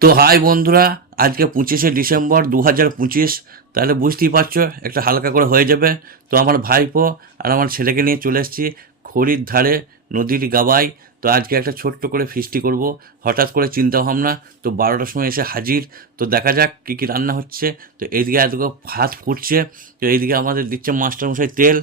তো হাই বন্ধুরা, আজকে 25শে ডিসেম্বর 2025। তাহলে বুঝতেই পারছো একটা হালকা করে হয়ে যাবে। তো আমার ভাইপো আর আমার ছেলেকে নিয়ে চলে এসেছি খড়ির ধারে, নদীর গাবায়। তো আজকে একটা ছোট্ট করে ফিস্টি করব, হঠাৎ করে চিন্তা ভাবনা। তো 12টার সময় এসে হাজির। তো দেখা যাক কী কী রান্না হচ্ছে। তো এইদিকে এতগুলো ভাত ফুটছে, তো এইদিকে আমাদের দিচ্ছে মাস্টারমশাই তেল,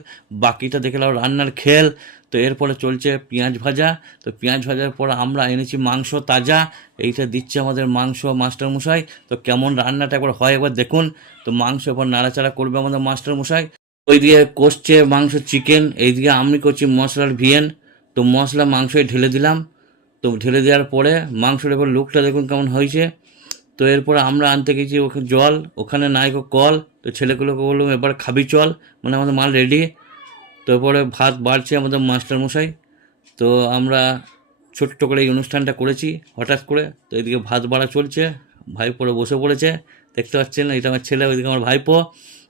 বাকিটা দেখলাম রান্নার খেল। তো এরপরে চলছে পেঁয়াজ ভাজা। তো পেঁয়াজ ভাজার পর আমরা এনেছি মাংস তাজা, এইটা দিচ্ছে আমাদের মাংস মাস্টারমশাই। তো কেমন রান্নাটা একবার হয় একবার দেখুন। তো মাংস এবার নাড়াচাড়া করবে আমাদের মাস্টারমশাই। ওইদিকে কষছে মাংস চিকেন, এইদিকে আমি করছি মশলার ভিয়েন। তো মশলা মাংসে ঢেলে দিলাম। তো ঢেলে দেওয়ার পরে মাংসের এবার লুকটা দেখুন কেমন হয়েছে। তো এরপরে আমরা আনতে গেছি ওখানে জল, ওখানে নাইকো কল। তো ছেলেগুলোকে বললাম এবার খাবি চল, মানে আমাদের মাল রেডি। তো এরপরে ভাত বাড়ছে আমাদের মাস্টারমশাই। তো আমরা ছোট্ট করে এই অনুষ্ঠানটা করেছি হঠাৎ করে। তো এদিকে ভাত বাড়া চলছে, ভাইপোরা বসে পড়েছে, দেখতে পাচ্ছেন এটা আমার ছেলে, ওইদিকে আমার ভাইপো।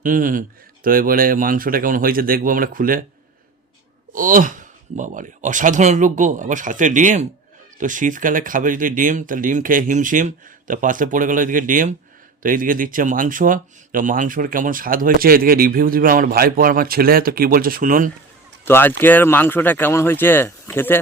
হুম। তো এবারে মাংসটা কেমন হয়েছে দেখবো আমরা খুলে। ওহ বাবারে, অসাধারণ লোক গো, আবার সাথে ডিম। তো শীতকালে খাবে যদি ডিম, তা ডিম খেয়ে হিমশিম। তা পাশে পড়ে গেলো এদিকে ডিম। তো এইদিকে দিচ্ছে মাংস। তো মাংসর কেমন স্বাদ হয়েছে এদিকে রিভিউ দিবে আমার ভাইপো আর আমার ছেলে। তো কী বলছে শুনুন। তো আজকের মাংসটা কেমন হয়েছে খেতে?